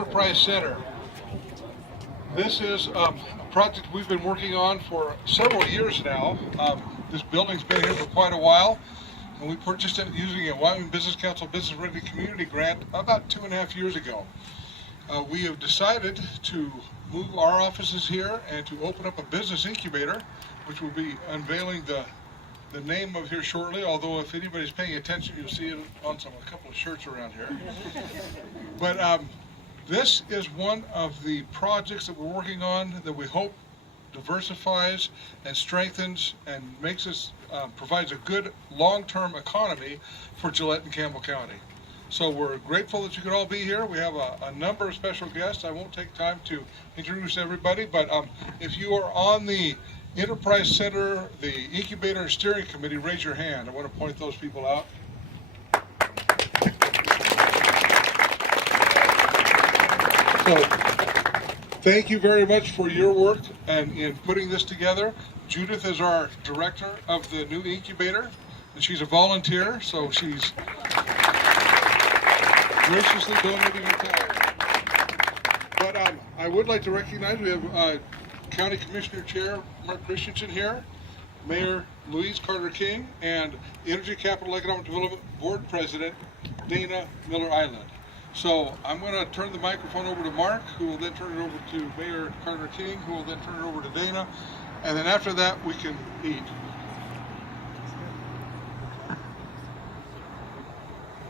Enterprise Center. This is a project we've been working on for several years now. This building's been here for quite a while, and we purchased it using a Wyoming Business Council Business Ready Community Grant about 2.5 years ago. We have decided to move our offices here and to open up a business incubator, which will be unveiling the name of here shortly, although if anybody's paying attention, you'll see it on a couple of shirts around here. But this is one of the projects that we're working on that we hope diversifies and strengthens and makes us, provides a good long-term economy for Gillette and Campbell County. So we're grateful that you could all be here. We have a number of special guests. I won't take time to introduce everybody, but if you are on the Enterprise Center, the Incubator Steering Committee, raise your hand. I want to point those people out. So, thank you very much for your work and in putting this together. Judith is our director of the new incubator, and she's a volunteer, so she's graciously donating her time. But I would like to recognize we have County Commissioner Chair Mark Christensen here, Mayor Louise Carter King, and Energy Capital Economic Development Board President Dana Miller Island. So I'm going to turn the microphone over to Mark, who will then turn it over to Mayor Carter King, who will then turn it over to Dana, and then after that we can eat.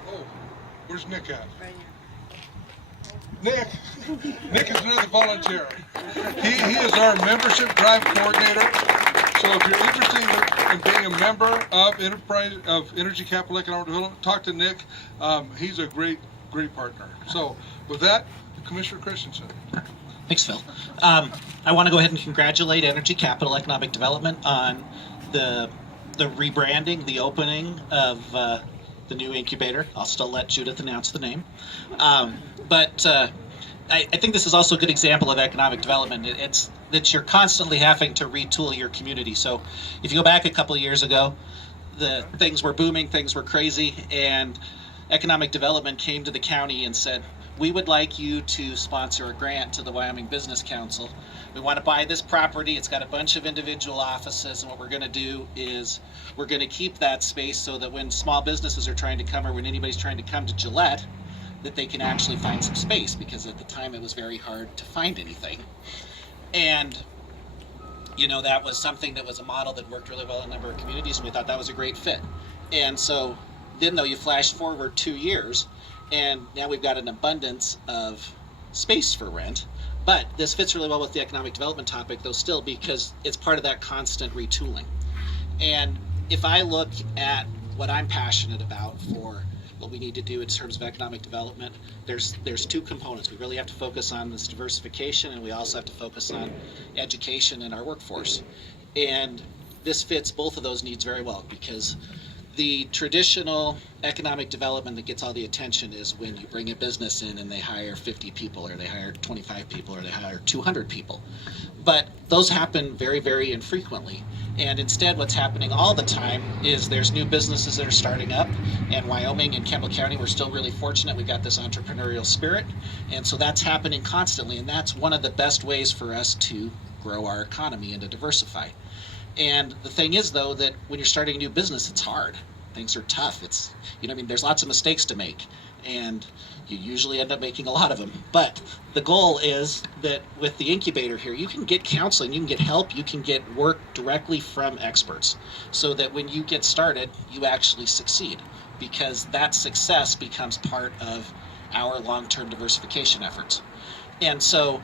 Oh, where's Nick at? Nick is another volunteer. He is our membership drive coordinator. So if you're interested in being a member of Energy Capital Economic Development, talk to Nick. He's a great partner. So with that, Commissioner Christensen. Thanks, Phil. I want to go ahead and congratulate Energy Capital Economic Development on the rebranding, the opening of the new incubator. I'll still let Judith announce the name. But I think this is also a good example of economic development. It's that you're constantly having to retool your community. So if you go back a couple of years ago, the things were booming, things were crazy, and economic development came to the county and said, we would like you to sponsor a grant to the Wyoming Business Council. We want to buy this property. It's got a bunch of individual offices, and what we're going to do is we're going to keep that space so that when small businesses are trying to come, or when anybody's trying to come to Gillette, that they can actually find some space, because at the time it was very hard to find anything. And you know, that was something that was a model that worked really well in a number of communities, and we thought that was a great fit. And so then, though, you flash forward 2 years, and now we've got an abundance of space for rent. But this fits really well with the economic development topic, though, still, because it's part of that constant retooling. And if I look at what I'm passionate about for what we need to do in terms of economic development, there's two components. We really have to focus on this diversification, and we also have to focus on education in our workforce. And this fits both of those needs very well, because the traditional economic development that gets all the attention is when you bring a business in and they hire 50 people, or they hire 25 people, or they hire 200 people. But those happen very, very infrequently. And instead, what's happening all the time is there's new businesses that are starting up. And Wyoming and Campbell County, we're still really fortunate. We've got this entrepreneurial spirit. And so that's happening constantly. And that's one of the best ways for us to grow our economy and to diversify. And the thing is, though, that when you're starting a new business, it's hard. Things are tough. It's, you know, I mean, there's lots of mistakes to make, and you usually end up making a lot of them. But the goal is that with the incubator here, you can get counseling, you can get help, you can get work directly from experts, so that when you get started, you actually succeed, because that success becomes part of our long-term diversification efforts. And so,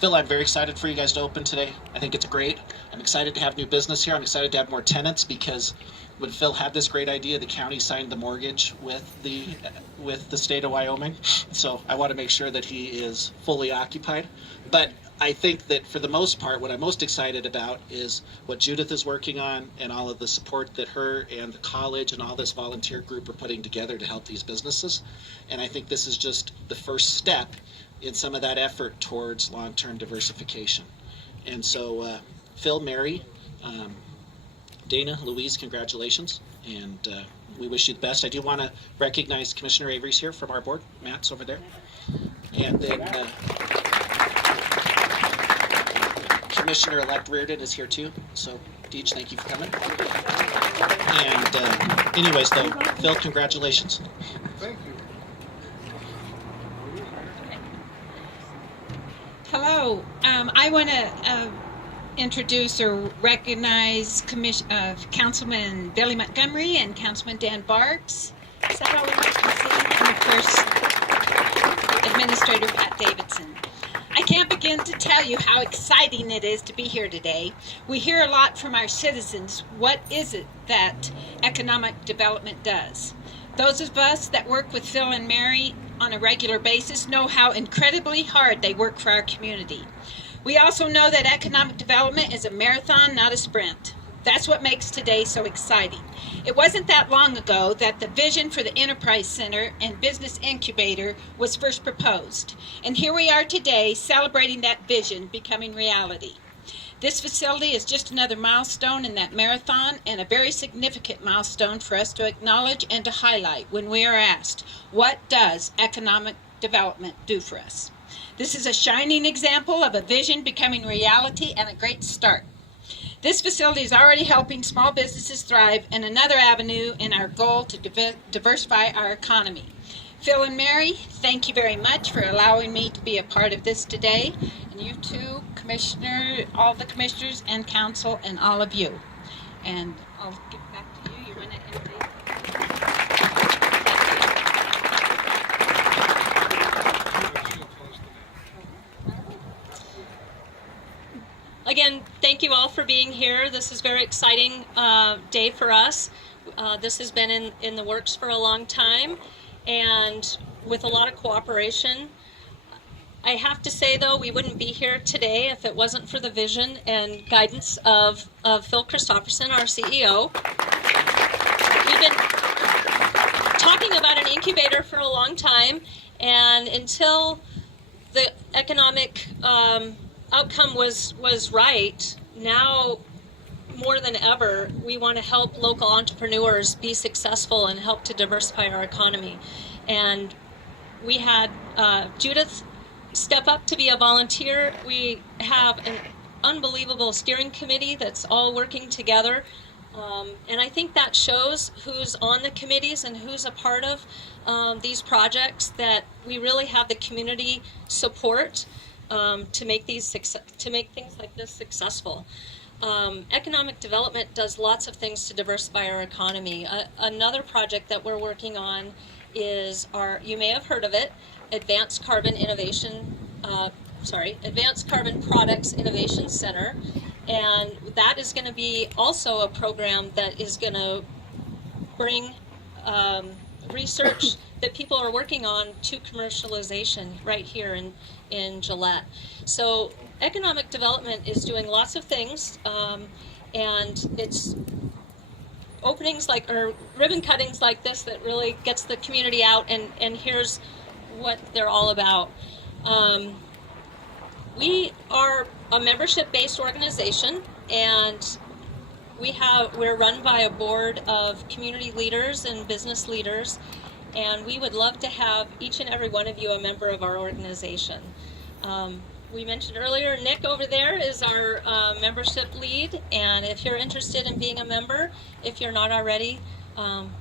Phil, I'm very excited for you guys to open today. I think it's great. I'm excited to have new business here. I'm excited to have more tenants, because when Phil had this great idea, the county signed the mortgage with the state of Wyoming. So I want to make sure that he is fully occupied. But I think that for the most part, what I'm most excited about is what Judith is working on, and all of the support that her and the college and all this volunteer group are putting together to help these businesses. And I think this is just the first step in some of that effort towards long-term diversification. And so Phil, Mary, Dana, Louise, congratulations, and we wish you the best. I do want to recognize Commissioner Avery's here from our board. Matt's over there. And then Commissioner-elect Reardon is here too. So, Deej, thank you for coming. And anyways, though, Phil, congratulations. Thank you. Hello. I want to introduce or recognize Councilman Billy Montgomery and Councilman Dan Barks. Is that all we want to see? And of course, Administrator Pat Davidson. I can't begin to tell you how exciting it is to be here today. We hear a lot from our citizens. What is it that economic development does? Those of us that work with Phil and Mary on a regular basis know how incredibly hard they work for our community. We also know that economic development is a marathon, not a sprint. That's what makes today so exciting. It wasn't that long ago that the vision for the Enterprise Center and Business Incubator was first proposed. And here we are today celebrating that vision becoming reality. This facility is just another milestone in that marathon, and a very significant milestone for us to acknowledge and to highlight when we are asked, what does economic development do for us? This is a shining example of a vision becoming reality and a great start. This facility is already helping small businesses thrive, and another avenue in our goal to diversify our economy. Phil and Mary, thank you very much for allowing me to be a part of this today. And you too, Commissioner, all the commissioners and council, and all of you. And I'll give back to you. You're going to introduce. Again, thank you all for being here. This is a very exciting day for us. This has been in the works for a long time, and with a lot of cooperation. I have to say, though, we wouldn't be here today if it wasn't for the vision and guidance of Phil Christopherson, our CEO. We've been talking about an incubator for a long time, and until the economic outcome was right, now more than ever, we want to help local entrepreneurs be successful and help to diversify our economy. And we had Judith step up to be a volunteer. We have an unbelievable steering committee that's all working together. And I think that shows who's on the committees and who's a part of these projects, that we really have the community support to make things like this successful. Economic development does lots of things to diversify our economy. Another project that we're working on is you may have heard of it, Advanced Carbon Products Innovation Center. And that is going to be also a program that is going to bring research that people are working on to commercialization right here in Gillette. So economic development is doing lots of things, and it's openings or ribbon cuttings like this that really gets the community out and here's what they're all about. We are a membership-based organization, and we're run by a board of community leaders and business leaders, and we would love to have each and every one of you a member of our organization. We mentioned earlier, Nick over there is our membership lead, and if you're interested in being a member, if you're not already,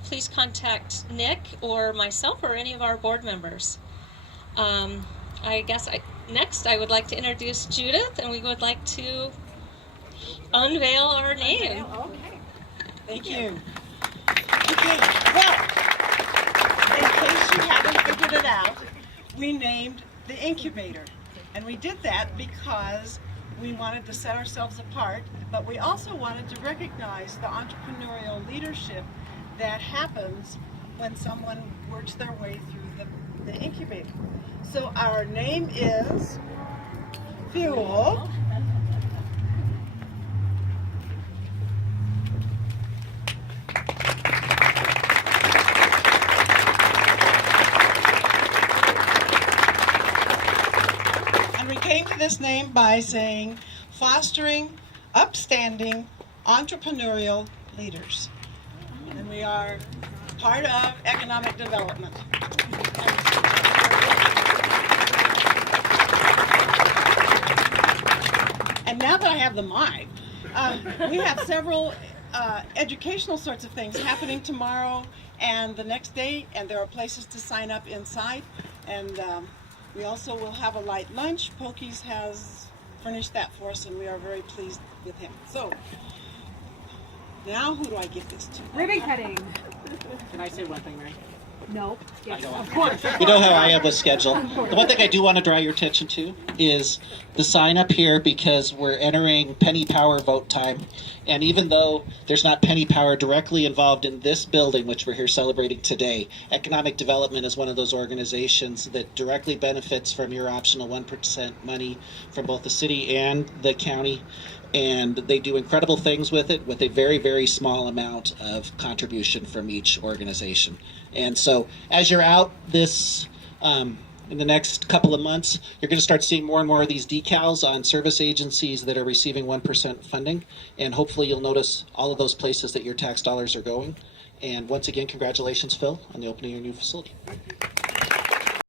please contact Nick or myself or any of our board members. Next I would like to introduce Judith, and we would like to unveil our name. Okay. Thank you. Okay, well, in case you haven't figured it out, we named the Incubator. And we did that because we wanted to set ourselves apart, but we also wanted to recognize the entrepreneurial leadership that happens when someone works their way through the incubator. So our name is Fuel. And we came to this name by saying fostering upstanding entrepreneurial leaders. And we are part of economic development. now that I have the mic, we have several educational sorts of things happening tomorrow and the next day, and there are places to sign up inside. And we also will have a light lunch. Pokey's has furnished that for us, and we are very pleased with him. So, now who do I give this to? Ribbon cutting. Can I say one thing, Mary? No. Yes, I know. of course. You know how I have with schedule. The one thing I do want to draw your attention to is the sign up here, because we're entering penny power vote time. And even though there's not penny power directly involved in this building, which we're here celebrating today, economic development is one of those organizations that directly benefits from your optional 1% money from both the city and the county. And they do incredible things with it with a very, very small amount of contribution from each organization. And so as you're out this in the next couple of months, you're going to start seeing more and more of these decals on service agencies that are receiving 1% funding. And hopefully you'll notice all of those places that your tax dollars are going. And once again, congratulations, Phil, on the opening of your new facility.